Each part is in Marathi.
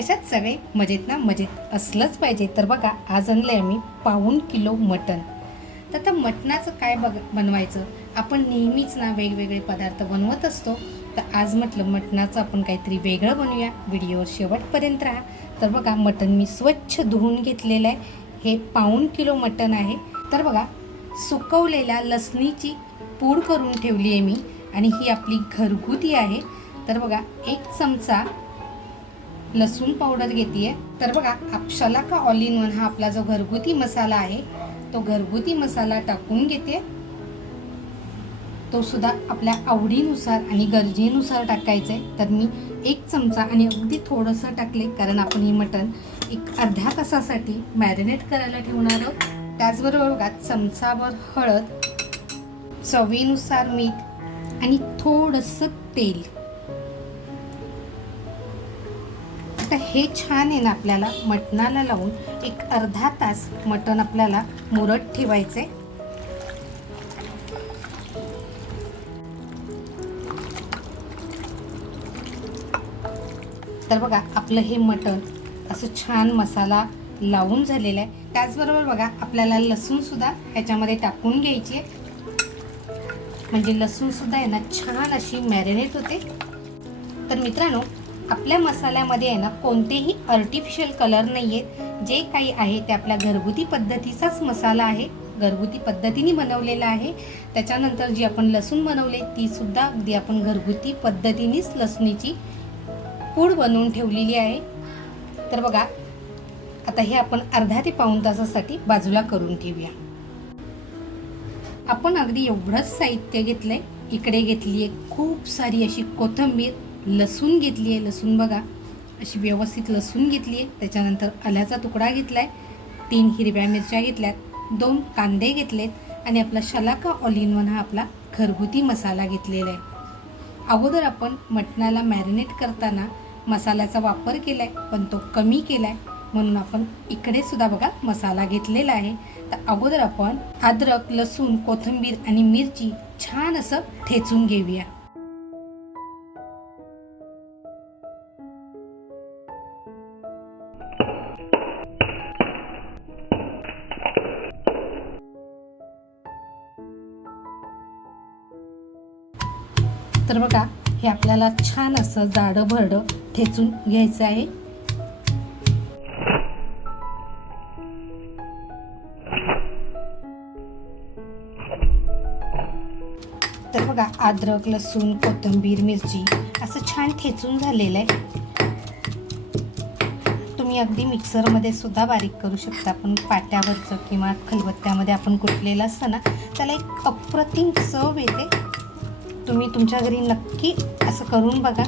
कशात सगळे मजेत ना? मजेत असलंच पाहिजे. तर बघा, आज आणलं आहे आम्ही पाऊण किलो मटण. तर आता मटणाचं काय बनवायचं? आपण नेहमीच ना वेगवेगळे पदार्थ बनवत असतो. तर आज म्हटलं मटणाचं आपण काहीतरी वेगळं बनवूया. व्हिडिओ शेवटपर्यंत राहा. तर बघा, मटण मी स्वच्छ धुवून घेतलेलं आहे. हे पाऊण किलो मटण आहे. तर बघा, सुकवलेल्या लसणीची पूड करून ठेवली आहे मी, आणि ही आपली घरगुती आहे. तर बघा, 1 चमचा लसूण पावडर घेते. तर बघा, आपशाला का ऑल इन वन हा आपला जो घरगुती मसाला आहे, तो घरगुती मसाला टाकून घेते. तो सुद्धा आपल्या आवडीनुसार आणि गरजेनुसार टाकायचं आहे. तर मी 1 चमचा आणि अगदी थोडंसं टाकले, कारण आपण हे मटण एक अर्ध्या तासासाठी मॅरिनेट करायला ठेवणार आहोत. त्याचबरोबर बघा, चमचाभर हळद, चवीनुसार मीठ आणि थोडंसं तेल. आता हे छान आहे ना, आपल्याला मटणाला लावून एक अर्धा तास मटण आपल्याला मुरत ठेवायचे. तर बघा, आपलं हे मटण असं छान मसाला लावून झालेला आहे. त्याचबरोबर बघा, आपल्याला लसूण सुद्धा ह्याच्यामध्ये टाकून घ्यायची आहे, म्हणजे लसूण सुद्धा आहे ना छान अशी मॅरिनेट होते. तर मित्रांनो, आपल्या मसाल्यामध्ये आहे ना कोणतेही आर्टिफिशियल कलर नाही आहेत. जे काही आहे ते आपल्या घरगुती पद्धतीचाच मसाला आहे, घरगुती पद्धतीने बनवलेला आहे. त्याच्यानंतर जी आपण लसूण बनवले ती सुद्धा अगदी आपण घरगुती पद्धतीनेच लसणीची पूड बनवून ठेवलेली आहे. तर बघा, आता हे आपण अर्धा ते पाऊण तासासाठी बाजूला करून ठेवूया. आपण अगदी एवढंच साहित्य घेतलंय. इकडे घेतली आहे खूप सारी अशी कोथिंबीर, लसूण घेतली आहे. लसूण बघा, अशी व्यवस्थित लसूण घेतली आहे. त्याच्यानंतर आल्याचा तुकडा घेतला आहे, 3 हिरव्या मिरच्या घेतल्यात, 2 कांदे घेतलेत आणि आपला शलाका ऑल इन वन हा आपला घरगुती मसाला घेतलेला आहे. अगोदर आपण मटणाला मॅरिनेट करताना मसाल्याचा वापर केला आहे, पण तो कमी केला आहे, म्हणून आपण इकडे सुद्धा बघा मसाला घेतलेला आहे. तर अगोदर आपण अद्रक, लसूण, कोथिंबीर आणि मिरची छान असं ठेचून घेऊया. तर बघा, हे आपल्याला छान असं जाडं भरडं ठेचून घ्यायचं आहे. तर बघा, अद्रक, लसूण, कोथिंबीर, मिरची असं छान ठेचून झालेलं आहे. तुम्ही अगदी मिक्सरमध्ये सुद्धा बारीक करू शकता, पण पाट्यावरचं किंवा खलबत्त्यामध्ये आपण कुटलेलं असतं ना, त्याला एक अप्रतिम चव येते. तुम्ही तुमच्या घरी नक्की असं करून बघा.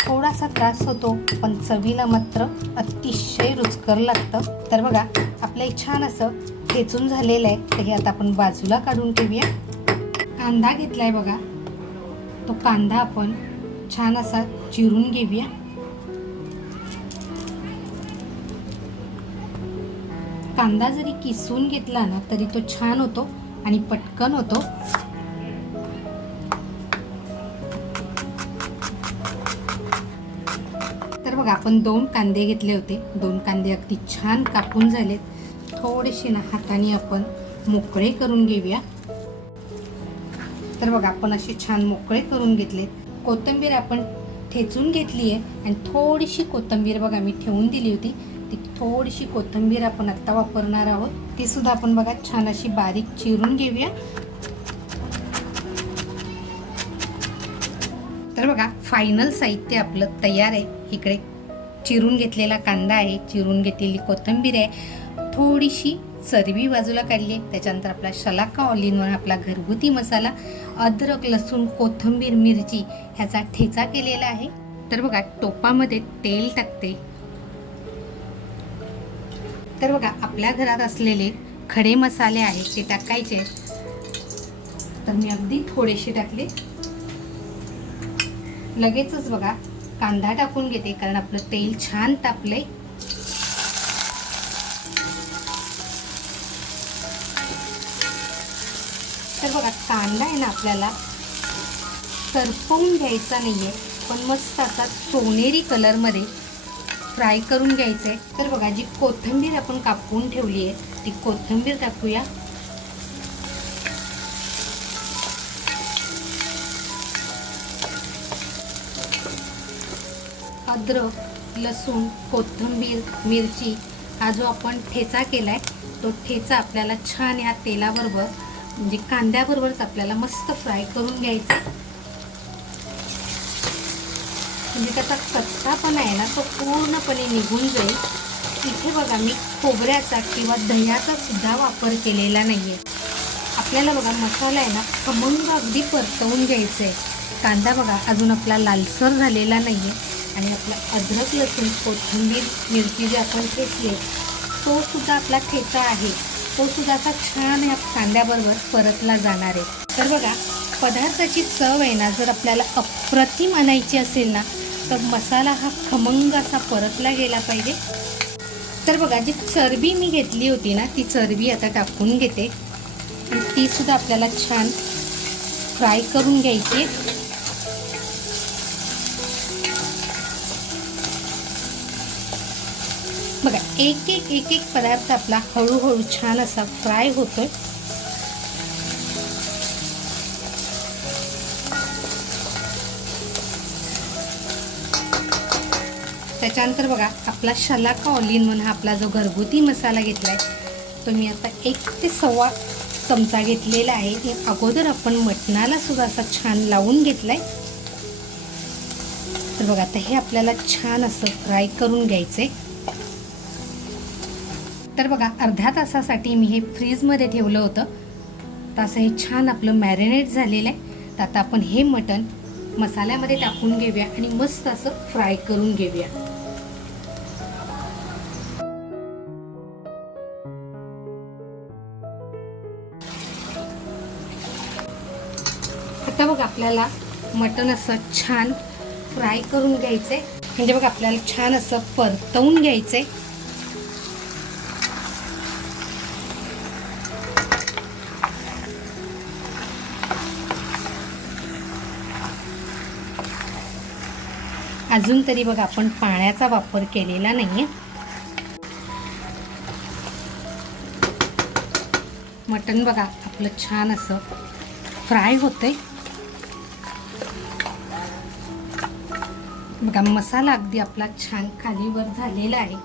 थोडासा त्रास होतो, पण चवीला मात्र अतिशय रुचकर लागतं. तर बघा, आपलं एक छान असं ठेचून झालेलं आहे. तर हे आता आपण बाजूला काढून ठेवूया. कांदा घेतला आहे बघा, तो कांदा आपण छान असा चिरून घेऊया. कांदा जरी किसून घेतला ना तरी तो छान होतो आणि पटकन होतो. तर बघा, आपण 2 कांदे घेतले होते. 2 कांदे अगदी छान कापून झालेत. थोडेसे ना हाताने आपण मोकळे करून घेऊया. तर बघा, आपण असे छान मोकळे करून घेतलेत. कोथिंबीर आपण ठेचून घेतली आहे, आणि थोडीशी कोथिंबीर बघा मी ठेवून दिली होती, ती थोडीशी कोथिंबीर आपण आत्ता वापरणार आहोत. ती सुद्धा आपण बघा छान अशी बारीक चिरून घेऊया. तर बघा, फायनल साहित्य आपलं तयार आहे. इकडे चिरून घेतलेला कांदा आहे, चिरून घेतलेली कोथिंबीर आहे, थोडीशी चरबी बाजूला काढली आहे. त्याच्यानंतर आपला शलाका ऑल इन वन आपला घरगुती मसाला, अद्रक, लसूण, कोथिंबीर, मिरची ह्याचा ठेचा केलेला आहे. तर बघा, टोपामध्ये तेल टाकते. तर बघा, आपल्या घरात असलेले खडे मसाले आहेत ते टाकायचे. तर मी अगदी थोडेसे टाकले. लगेचच बघा कांदा टाकून घेते, कारण आपलं तेल छान तापले. तर बघा, कांदा आहे ना आपल्याला करपवून घ्यायचा नाहीये, पण मस्त असा सोनेरी कलरमध्ये फ्राय करून घ्यायचं आहे. तर बघा, जी कोथिंबीर आपण कापून ठेवली आहे ती कोथिंबीर टाकूया. अद्रक, लसूण, कोथिंबीर, मिरची हा जो आपण ठेचा केलाय तो ठेचा आपल्याला छान या तेलाबरोबर म्हणजे कांद्याबरोबरच आपल्याला मस्त फ्राय करून घ्यायचा. म्हणजे त्याचा कच्चापणा आहे ना तो पूर्णपणे निघून जाईल. इथे बघा मी खोबऱ्याचा किंवा दह्याचा सुद्धा वापर केलेला नाहीये. आपल्याला बघा मसाला आहे ना खमंग अगदी परतवून घ्यायचा आहे. कांदा बघा अजून आपला लालसर झालेला नाहीये आणि आपला अद्रक, लसूण, कोथिंबीर, मिरची जे आपण ठेचली तो सुद्धा आपला ठेचा आहे तो सुद्धा असा छान या कांद्याबरोबर परतला जाणार आहे. तर बघा, पदार्थाची चव आहे ना जर आपल्याला अप्रतिम आणायची असेल ना तर मसाला हा खमंग असा परतला गेला पाहिजे. तर बघा, जी चरबी मी घेतली होती ना ती चरबी आता टाकून घेते आणि ती सुद्धा आपल्याला छान फ्राय करून घ्यायची. बघा, एक एक पदार्थ आपला हळूहळू छान असा फ्राय होतोय. त्याच्यानंतर बघा, आपला शलाका ऑल इन वन हा आपला जो घरगुती मसाला घेतलाय तो मी आता 1 ते 1.25 चमचा घेतलेला आहे. हे अगोदर आपण मटणाला सुद्धा असा छान लावून घेतलाय. तर बघा, आता हे आपल्याला छान असं फ्राय करून घ्यायचंय. तर बघा, अर्ध्या तासासाठी मी हे फ्रीजमध्ये ठेवलं होतं. तर असं हे छान आपलं मॅरिनेट झालेलं आहे. तर आता आपण हे मटण मसाल्यामध्ये टाकून घेऊया आणि मस्त असं फ्राय करून घेऊया. आता बघा, आपल्याला मटण असं छान फ्राय करून घ्यायचंय. म्हणजे बघा, आपल्याला छान असं परतवून घ्यायचंय. अजून तरी बघा आपण पाण्याचा वापर केलेला नाहीये. मटण बघा आपलं छान असं फ्राय होतंय. बघा, मसाला अगदी आपला छान खालीवर झालेला आहे.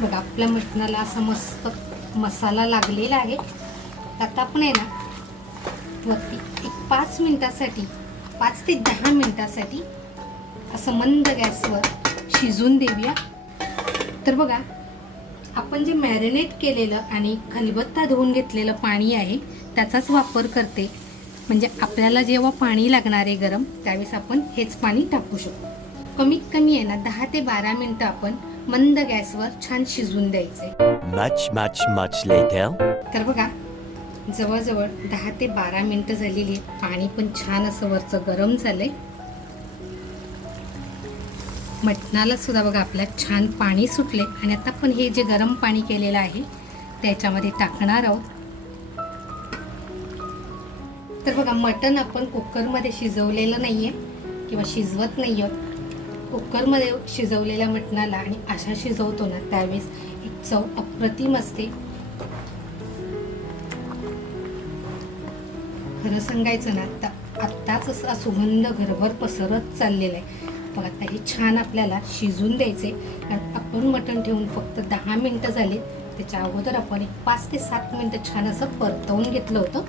बघा, आपल्या मटणाला असा मस्त मसाला लागलेला आहे. आता आपण आहे ना वरती एक 5 मिनिटासाठी 5 ते 10 मिनिटासाठी असं मंद गॅसवर शिजून देऊया. तर बघा, आपण जे मॅरिनेट केलेलं आणि खलबत्ता धुवून घेतलेलं पाणी आहे त्याचाच वापर करते. म्हणजे आपल्याला जेव्हा पाणी लागणार आहे गरम त्यावेळेस आपण हेच पाणी टाकू शकतो. कमीत कमी आहे ना 10 ते 12 मिनिटं आपण मंद गॅसवर छान शिजवून द्यायचे. Much later. तर बघा, जवळजवळ 10 ते 12 मिनिटं झालेली आहेत. पाणी पण छान असं वरचं गरम झालंय. मटणाला सुद्धा बघा आपल्या छान पाणी सुटले आणि आता आपण हे जे गरम पाणी केलेलं आहे त्याच्यामध्ये टाकणार आहोत. तर बघा, मटण आपण कुकरमध्ये शिजवलेलं नाहीये किंवा शिजवत नाही आहोत. कुकरमध्ये शिजवलेल्या मटणाला आणि अशा शिजवतो ना त्यावेळेस एक चव अप्रतिम असते. खरं सांगायचं ना तर आत्ताच असा सुगंध घरभर पसरत चाललेला आहे. मग आता हे छान आपल्याला शिजून द्यायचे. कारण आपण मटण ठेवून फक्त 10 मिनिटं झाली. त्याच्या अगोदर आपण एक 5 ते 7 मिनिटं छान असं परतवून घेतलं होतं.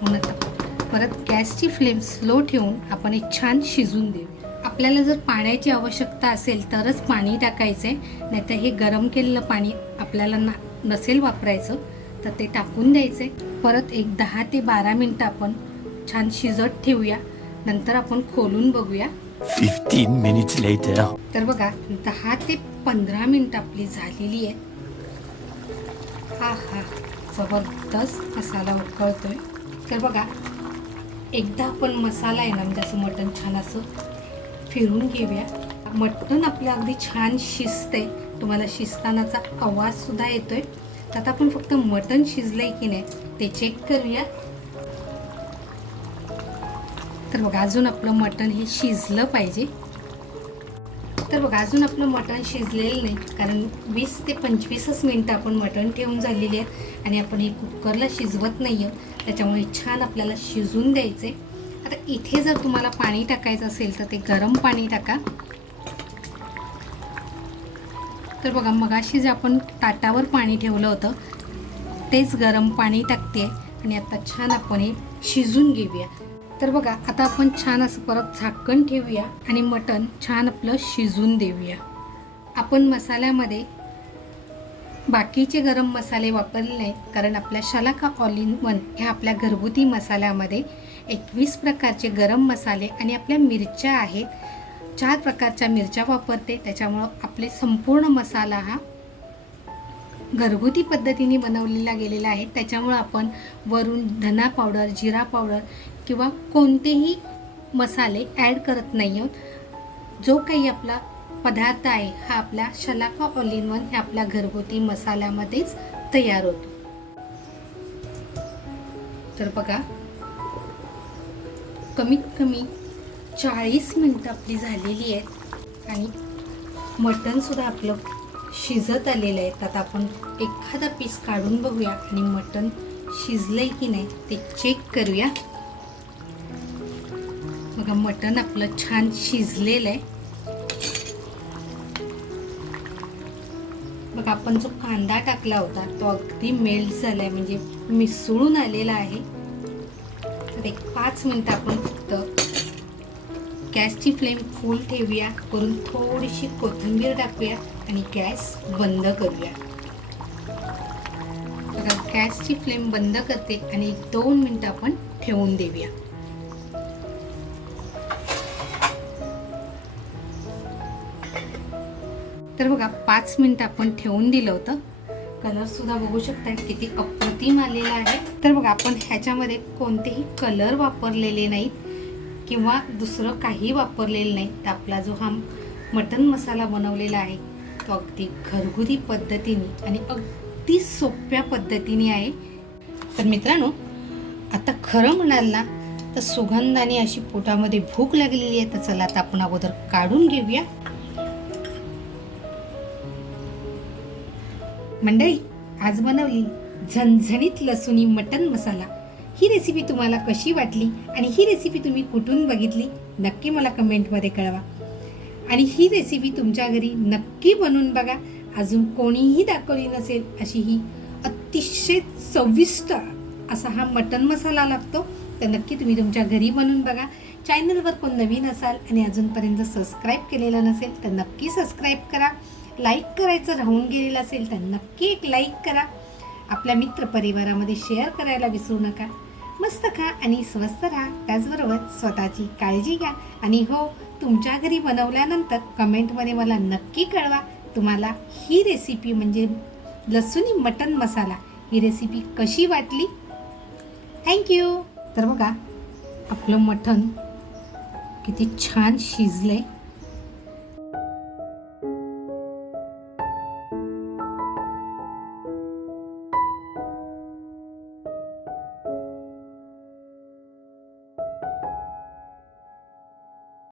म्हणून आता परत गॅसची फ्लेम स्लो ठेवून आपण एक छान शिजून देऊ. आपल्याला जर पाण्याची आवश्यकता असेल तरच पाणी टाकायचं आहे. नाहीतर हे गरम केलेलं पाणी आपल्याला नसेल वापरायचं तर ते टाकून द्यायचं आहे. परत एक 10 ते 12 मिनिटं आपण छान शिजत ठेवूया. नंतर आपण खोलून बघूया. 15 minutes later. तर बघा, 10 ते 15 मिनिटं आपली झालेली आहे. हा जबरदस्त मसाला उकळतोय. तर बघा, एकदा आपण मसाला आहे ना म्हणजे असं मटण छान असं फिरून घेऊया. मटण आपलं अगदी छान शिजतंय. तुम्हाला शिजतानाचा आवाज सुद्धा येतोय. आता आपण फक्त मटण शिजलंय की नाही ते चेक करूया. तर बघा, अजून आपलं मटण हे शिजलं पाहिजे. तर बघा अजून आपलं मटण शिजलेलं नाही, कारण 20 ते 25च मिनटं आपण मटण ठेवून झालेली आहेत आणि आपण हे कुकरला शिजवत नाही आहोत, त्याच्यामुळे छान आपल्याला शिजून द्यायचं आहे. आता इथे जर तुम्हाला पाणी टाकायचं असेल तर ते गरम पाणी टाका. तर बघा मगाशी जे आपण ताटावर पाणी ठेवलं होतं तेच गरम पाणी टाकते आणि आता छान आपण हे शिजून घेऊया. तर बघा आता आपण छान असं परत झाकण ठेवूया आणि मटण छान आपलं शिजून देऊया. आपण मसाल्यामध्ये बाकीचे गरम मसाले वापरले नाहीत, कारण आपल्या शलाका ऑल इन वन ह्या आपल्या घरगुती मसाल्यामध्ये 21 प्रकारचे गरम मसाले आणि आपल्या मिरच्या आहेत, 4 प्रकारच्या मिरच्या वापरते. त्याच्यामुळं आपले संपूर्ण मसाला हा घरगुती पद्धतीने बनवलेला गेलेला आहे. त्याच्यामुळं आपण वरून धना पावडर, जिरा पावडर किंवा कोणतेही मसाले ॲड करत नाही आहोत. जो काही आपला पदार्थ आहे हा आपल्या शलाका ऑल इन वन ह्या आपल्या घरगुती मसाल्यामध्येच तयार होतो. तर बघा कमीत कमी 40 मिनटं आपली झालेली आहेत आणि मटणसुद्धा आपलं शिजत आलेलं आहे. आता आपण एखादा पीस काढून बघूया आणि मटण शिजलंय की नाही ते चेक करूया. बघा मटण आपलं छान शिजलेलं आहे. बघा आपण जो कांदा टाकला होता तो अगदी मेल्ट झालाय, म्हणजे मिसळून आलेला आहे. तर एक 5 मिनिटं आपण फक्त गॅसची फ्लेम फुल ठेवूया, करून थोडीशी कोथिंबीर टाकूया आणि गॅस बंद करूया. बघा गॅसची फ्लेम बंद करते आणि 2 मिनिटं आपण ठेवून देऊया. तर बघा 5 मिनिटं आपण ठेवून दिलं होतं. कलर सुद्धा बघू शकता किती अप्रतिम आलेला आहे. तर बघा आपण ह्याच्यामध्ये कोणतेही कलर वापरलेले नाहीत किंवा दुसरं काही वापरलेलं नाही. तर आपला जो हा मटण मसाला बनवलेला आहे तो अगदी घरगुती पद्धतीने आणि अगदी सोप्या पद्धतीने आहे. तर मित्रांनो आता खरं म्हणाल ना तर सुगंधाने अशी पोटामध्ये भूक लागलेली आहे. तर चला आता आपण अगोदर काढून घेऊया. मंडळी आज बनवली झणझणीत लसूणी मटण मसाला. ही रेसिपी तुम्हाला कशी वाटली आणि ही रेसिपी तुम्ही कुठून बघितली नक्की मला कमेंटमध्ये कळवा. आणि ही रेसिपी तुमच्या घरी नक्की बनवून बघा. अजून कोणीही दाखवली नसेल अशी ही अतिशय चविष्ट असा हा मटण मसाला लागतो. तर नक्की तुम्ही तुमच्या घरी बनवून बघा. चॅनलवर कोण नवीन असाल आणि अजूनपर्यंत सबस्क्राईब केलेलं नसेल तर नक्की सबस्क्राईब करा. लाईक करायचं राहून गेलेलं असेल तर नक्की एक लाईक करा. आपल्या मित्रपरिवारामध्ये शेअर करायला विसरू नका. मस्त खा आणि स्वस्त राहा. त्याचबरोबर स्वतःची काळजी घ्या. आणि हो तुमच्या घरी बनवल्यानंतर कमेंटमध्ये मला नक्की कळवा तुम्हाला ही रेसिपी म्हणजे लसूणी मटण मसाला ही रेसिपी कशी वाटली. थँक्यू. तर बघा आपलं मटण किती छान शिजलंय.